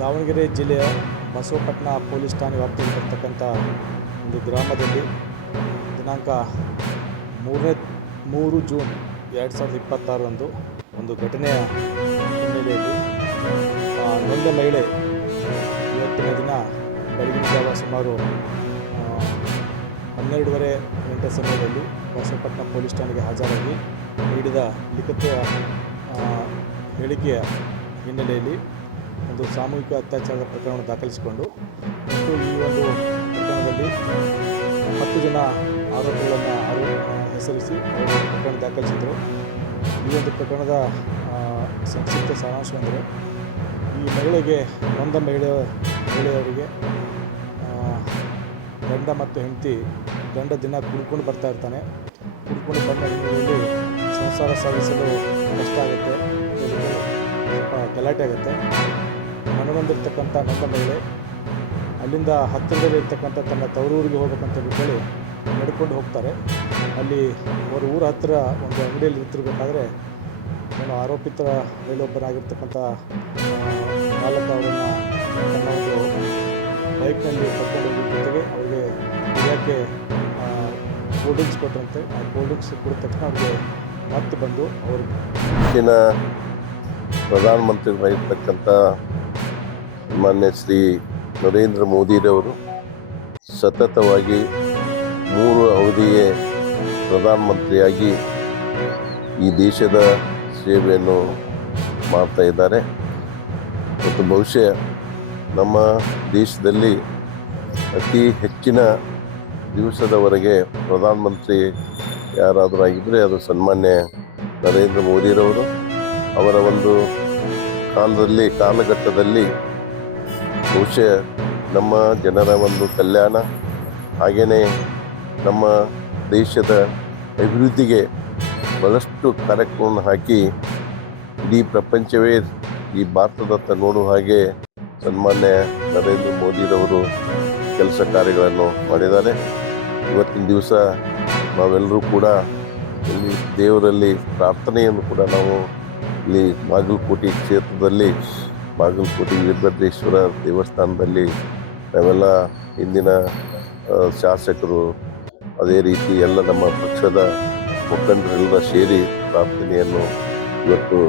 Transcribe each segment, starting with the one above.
ದಾವಣಗೆರೆ ಜಿಲ್ಲೆಯ ಬಸವಪಟ್ಟಣ ಪೊಲೀಸ್ ಠಾಣೆ ವ್ಯಾಪ್ತಿಯಲ್ಲಿ ಬರ್ತಕ್ಕಂಥ ಒಂದು ಗ್ರಾಮದಲ್ಲಿ ದಿನಾಂಕ 3 ಜೂನ್ 2026 ಒಂದು ಘಟನೆಯ ಹಿನ್ನೆಲೆಯಲ್ಲಿ ನೊಂದ ಮಹಿಳೆ ಇವತ್ತಿನ ದಿನ ಬೆಳಗಿನ ಜಾವ ಸುಮಾರು 12:30 ಗಂಟೆ ಸಮಯದಲ್ಲಿ ಬಸವಪಟ್ಟಣ ಪೊಲೀಸ್ ಠಾಣೆಗೆ ಹಾಜರಾಗಿ ನೀಡಿದ ಲಿಖಿತ ಹೇಳಿಕೆಯ ಹಿನ್ನೆಲೆಯಲ್ಲಿ ಒಂದು ಸಾಮೂಹಿಕ ಅತ್ಯಾಚಾರದ ಪ್ರಕರಣವನ್ನು ದಾಖಲಿಸಿಕೊಂಡು ಮತ್ತು ಈ ಒಂದು ಪ್ರಕರಣದಲ್ಲಿ 10 ಜನ ಆರೋಪಿಗಳನ್ನು ಹೆಸರಿಸಿ ಅವರು ಪ್ರಕರಣ ದಾಖಲಿಸಿದರು. ಈ ಒಂದು ಪ್ರಕರಣದ ಸಂಕ್ಷಿಪ್ತ ಸಾರಾಂಶವೆಂದರೆ, ಈ ಮಹಿಳೆಗೆ ನೊಂದ ಮಹಿಳೆಯವರಿಗೆ ಗಂಡ ಮತ್ತು ಹೆಂಡತಿ ದಿನ ಕುಡ್ಕೊಂಡು ಬರ್ತಾ ಇರ್ತಾನೆ. ಕುಡ್ಕೊಂಡು ಬಂದ ಹಿನ್ನೆಲೆಯಲ್ಲಿ ಸಂಸಾರ ಸಾಗಿಸಲು ಕಷ್ಟ ಆಗುತ್ತೆ, ಸ್ವಲ್ಪ ಗಲಾಟೆ ಆಗುತ್ತೆ. ಮನನೊಂದಿರ್ತಕ್ಕಂಥ ನೊಂದ ಮಹಿಳೆ ಅಲ್ಲಿಂದ ಹತ್ತಿರದಲ್ಲಿರ್ತಕ್ಕಂಥ ತನ್ನ ತವರೂರಿಗೆ ಹೋಗ್ಬೇಕಂತ ಹೇಳಿ ನಡ್ಕೊಂಡು ಹೋಗ್ತಾರೆ. ಅಲ್ಲಿ ಅವರ ಊರ ಹತ್ತಿರ ಒಂದು ಅಂಗಡಿಯಲ್ಲಿ ನಿಂತಿರಬೇಕಾದ್ರೆ ಆರೋಪಿತರ ಮೇಲೊಬ್ಬರಾಗಿರ್ತಕ್ಕಂಥ ಚಾಲಕ ಅವರನ್ನು ತನ್ನ ಒಂದು ಬೈಕ್ನಲ್ಲಿ ಕರ್ಕೊಂಡು ಹೋಗಿದ್ದ ಜೊತೆಗೆ ಅವರಿಗೆ ಕುಡಿಯೋಕ್ಕೆ ಕೋಲ್ಡ್ ಡ್ರಿಂಕ್ಸ್ ಕೊಟ್ಟರಂತೆ. ಆ ಕೋಲ್ಡ್ ಡ್ರಿಂಕ್ಸ್ ಕುಡಿದ ತಕ್ಷಣ ಅವರಿಗೆ ಮತ್ತೆ ಬಂದು ಅವರು ಪ್ರಧಾನಮಂತ್ರಿಗಳಾಗಿರ್ತಕ್ಕಂಥ ಮಾನ್ಯ ಶ್ರೀ ನರೇಂದ್ರ ಮೋದಿರವರು ಸತತವಾಗಿ 3 ಅವಧಿಗೆ ಪ್ರಧಾನಮಂತ್ರಿಯಾಗಿ ಈ ದೇಶದ ಸೇವೆಯನ್ನು ಮಾಡ್ತಾ ಇದ್ದಾರೆ. ಮತ್ತು ಬಹುಶಃ ನಮ್ಮ ದೇಶದಲ್ಲಿ ಅತಿ ಹೆಚ್ಚಿನ ದಿವಸದವರೆಗೆ ಪ್ರಧಾನಮಂತ್ರಿ ಯಾರಾದರೂ ಆಗಿದ್ದರೆ ಅದು ಸನ್ಮಾನ್ಯ ನರೇಂದ್ರ ಮೋದಿರವರು. ಅವರ ಒಂದು ಕಾಲಘಟ್ಟದಲ್ಲಿ ಬಹುಶಃ ನಮ್ಮ ಜನರ ಒಂದು ಕಲ್ಯಾಣ ಹಾಗೆಯೇ ನಮ್ಮ ದೇಶದ ಅಭಿವೃದ್ಧಿಗೆ ಬಹಳಷ್ಟು ಕಾರ್ಯಕ್ರಮವನ್ನು ಹಾಕಿ ಇಡೀ ಪ್ರಪಂಚವೇ ಈ ಭಾರತದತ್ತ ನೋಡುವ ಹಾಗೆ ಸನ್ಮಾನ್ಯ ನರೇಂದ್ರ ಮೋದಿರವರು ಕೆಲಸ ಕಾರ್ಯಗಳನ್ನು ಮಾಡಿದ್ದಾರೆ. ಇವತ್ತಿನ ದಿವಸ ನಾವೆಲ್ಲರೂ ಕೂಡ ಇಲ್ಲಿ ದೇವರಲ್ಲಿ ಪ್ರಾರ್ಥನೆಯನ್ನು ಕೂಡ ನಾವು ಇಲ್ಲಿ ಬಾಗಲಕೋಟೆ ಕ್ಷೇತ್ರದಲ್ಲಿ ಬಾಗಲಕೋಟೆ ವೀರಭದ್ರೇಶ್ವರ ದೇವಸ್ಥಾನದಲ್ಲಿ ನಾವೆಲ್ಲ ಇಂದಿನ ಶಾಸಕರು ಅದೇ ರೀತಿ ಎಲ್ಲ ನಮ್ಮ ಪಕ್ಷದ ಮುಖಂಡರೆಲ್ಲ ಸೇರಿ ಪ್ರಾರ್ಥನೆಯನ್ನು ಇವತ್ತು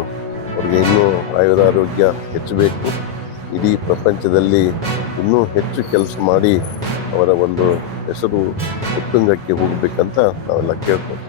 ಅವ್ರಿಗೆ ಇನ್ನೂ ಆಯುರಾರೋಗ್ಯ ಹೆಚ್ಚಬೇಕು, ಇಡೀ ಪ್ರಪಂಚದಲ್ಲಿ ಇನ್ನೂ ಹೆಚ್ಚು ಕೆಲಸ ಮಾಡಿ ಅವರ ಒಂದು ಹೆಸರು ಉತ್ತುಂಗಕ್ಕೆ ಹೋಗಬೇಕಂತ ನಾವೆಲ್ಲ ಕೇಳ್ಬೋದು.